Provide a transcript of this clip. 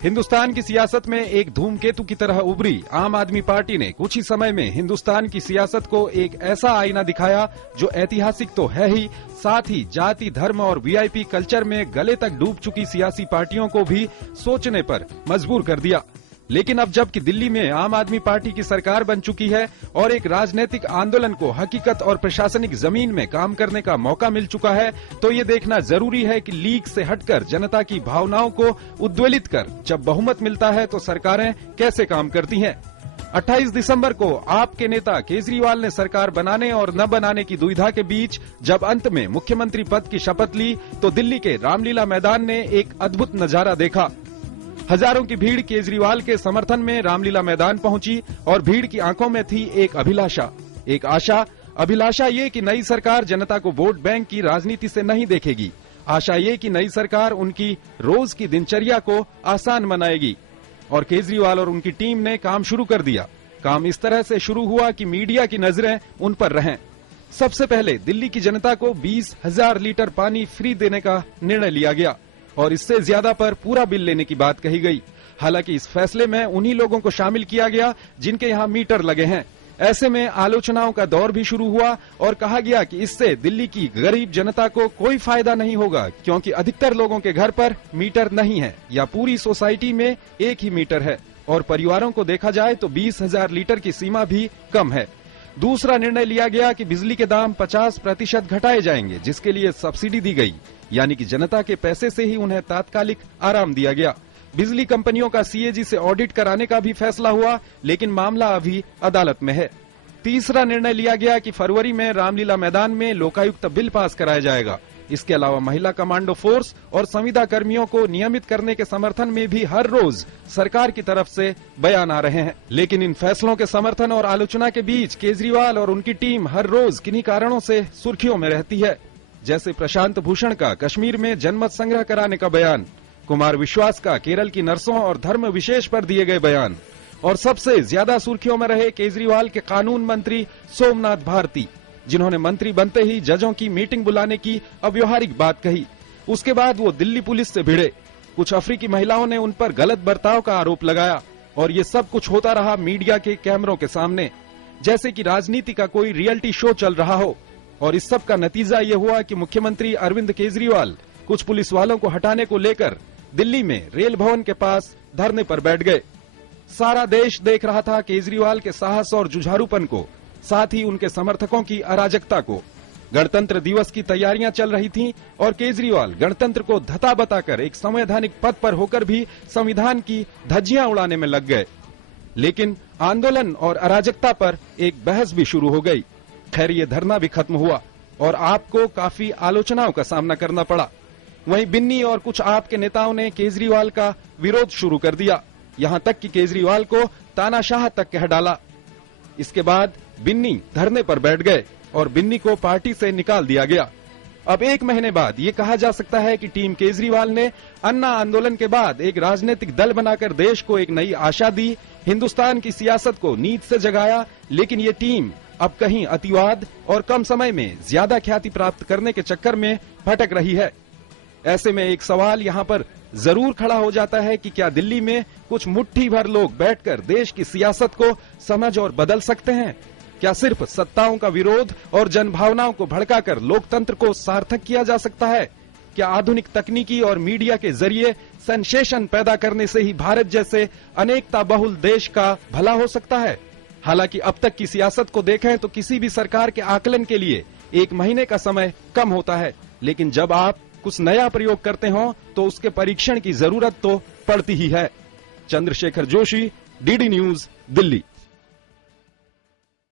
हिंदुस्तान की सियासत में एक धूमकेतु की तरह उभरी आम आदमी पार्टी ने कुछ ही समय में हिंदुस्तान की सियासत को एक ऐसा आईना दिखाया जो ऐतिहासिक तो है ही, साथ ही जाति, धर्म और वीआईपी कल्चर में गले तक डूब चुकी सियासी पार्टियों को भी सोचने पर मजबूर कर दिया। लेकिन अब जबकि दिल्ली में आम आदमी पार्टी की सरकार बन चुकी है और एक राजनीतिक आंदोलन को हकीकत और प्रशासनिक जमीन में काम करने का मौका मिल चुका है, तो ये देखना जरूरी है कि लीक से हटकर जनता की भावनाओं को उद्वेलित कर जब बहुमत मिलता है तो सरकारें कैसे काम करती हैं। 28 दिसंबर को आप के नेता केजरीवाल ने सरकार बनाने और न बनाने की दुविधा के बीच जब अंत में मुख्यमंत्री पद की शपथ ली तो दिल्ली के रामलीला मैदान ने एक अद्भुत नजारा देखा। हजारों की भीड़ केजरीवाल के समर्थन में रामलीला मैदान पहुंची और भीड़ की आंखों में थी एक अभिलाषा, एक आशा। अभिलाषा ये कि नई सरकार जनता को वोट बैंक की राजनीति से नहीं देखेगी। आशा ये कि नई सरकार उनकी रोज की दिनचर्या को आसान बनाएगी। और केजरीवाल और उनकी टीम ने काम शुरू कर दिया। काम इस तरह से शुरू हुआ कि मीडिया की नजरें उन पर रहें। सबसे पहले दिल्ली की जनता को 20,000 लीटर पानी फ्री देने का निर्णय लिया गया और इससे ज्यादा पर पूरा बिल लेने की बात कही गई। हालांकि इस फैसले में उन्हीं लोगों को शामिल किया गया जिनके यहाँ मीटर लगे हैं। ऐसे में आलोचनाओं का दौर भी शुरू हुआ और कहा गया कि इससे दिल्ली की गरीब जनता को कोई फायदा नहीं होगा, क्योंकि अधिकतर लोगों के घर पर मीटर नहीं है या पूरी सोसाइटी में एक ही मीटर है और परिवारों को देखा जाए तो 20,000 लीटर की सीमा भी कम है। दूसरा निर्णय लिया गया कि बिजली के दाम 50% घटाए जाएंगे, जिसके लिए सब्सिडी दी गई, यानी कि जनता के पैसे से ही उन्हें तात्कालिक आराम दिया गया। बिजली कंपनियों का सीएजी से ऑडिट कराने का भी फैसला हुआ, लेकिन मामला अभी अदालत में है। तीसरा निर्णय लिया गया कि फरवरी में रामलीला मैदान में लोकायुक्त बिल पास कराया जाएगा। इसके अलावा महिला कमांडो फोर्स और संविदा कर्मियों को नियमित करने के समर्थन में भी हर रोज सरकार की तरफ से बयान आ रहे हैं। लेकिन इन फैसलों के समर्थन और आलोचना के बीच केजरीवाल और उनकी टीम हर रोज किन्हीं कारणों से सुर्खियों में रहती है, जैसे प्रशांत भूषण का कश्मीर में जनमत संग्रह कराने का बयान, कुमार विश्वास का केरल की नर्सों और धर्म विशेष पर दिए गए बयान, और सबसे ज्यादा सुर्खियों में रहे केजरीवाल के कानून मंत्री सोमनाथ भारती, जिन्होंने मंत्री बनते ही जजों की मीटिंग बुलाने की अव्यवहारिक बात कही। उसके बाद वो दिल्ली पुलिस से भिड़े। कुछ अफ्रीकी महिलाओं ने उन पर गलत बर्ताव का आरोप लगाया और ये सब कुछ होता रहा मीडिया के कैमरों के सामने, जैसे कि राजनीति का कोई रियलिटी शो चल रहा हो। और इस सब का नतीजा ये हुआ कि मुख्यमंत्री अरविंद केजरीवाल कुछ पुलिस वालों को हटाने को लेकर दिल्ली में रेल भवन के पास धरने पर बैठ गए। सारा देश देख रहा था केजरीवाल के साहस और जुझारूपन को, साथ ही उनके समर्थकों की अराजकता को। गणतंत्र दिवस की तैयारियां चल रही थीं और केजरीवाल गणतंत्र को धता बताकर एक संवैधानिक पद पर होकर भी संविधान की धज्जियां उड़ाने में लग गए। लेकिन आंदोलन और अराजकता पर एक बहस भी शुरू हो गई। खैर, ये धरना भी खत्म हुआ और आपको काफी आलोचनाओं का सामना करना पड़ा। वहीं बिन्नी और कुछ आप के नेताओं ने केजरीवाल का विरोध शुरू कर दिया, यहां तक कि केजरीवाल को तानाशाह तक कह डाला। इसके बाद बिन्नी धरने पर बैठ गए और बिन्नी को पार्टी से निकाल दिया गया। अब एक महीने बाद ये कहा जा सकता है कि टीम केजरीवाल ने अन्ना आंदोलन के बाद एक राजनीतिक दल बनाकर देश को एक नई आशा दी, हिंदुस्तान की सियासत को नींद से जगाया। लेकिन ये टीम अब कहीं अतिवाद और कम समय में ज्यादा ख्याति प्राप्त करने के चक्कर में भटक रही है। ऐसे में एक सवाल यहाँ पर जरूर खड़ा हो जाता है कि क्या दिल्ली में कुछ मुट्ठी भर लोग बैठकर देश की सियासत को समझ और बदल सकते हैं? क्या सिर्फ सत्ताओं का विरोध और जनभावनाओं को भड़काकर लोकतंत्र को सार्थक किया जा सकता है? क्या आधुनिक तकनीकी और मीडिया के जरिए सेंसेशन पैदा करने से ही भारत जैसे अनेकता बहुल देश का भला हो सकता है? हालांकि अब तक की सियासत को देखें तो किसी भी सरकार के आकलन के लिए 1 महीने का समय कम होता है, लेकिन जब आप कुछ नया प्रयोग करते हो तो उसके परीक्षण की जरूरत तो पड़ती ही है। Chandrashekhar Joshi, DD news, Delhi.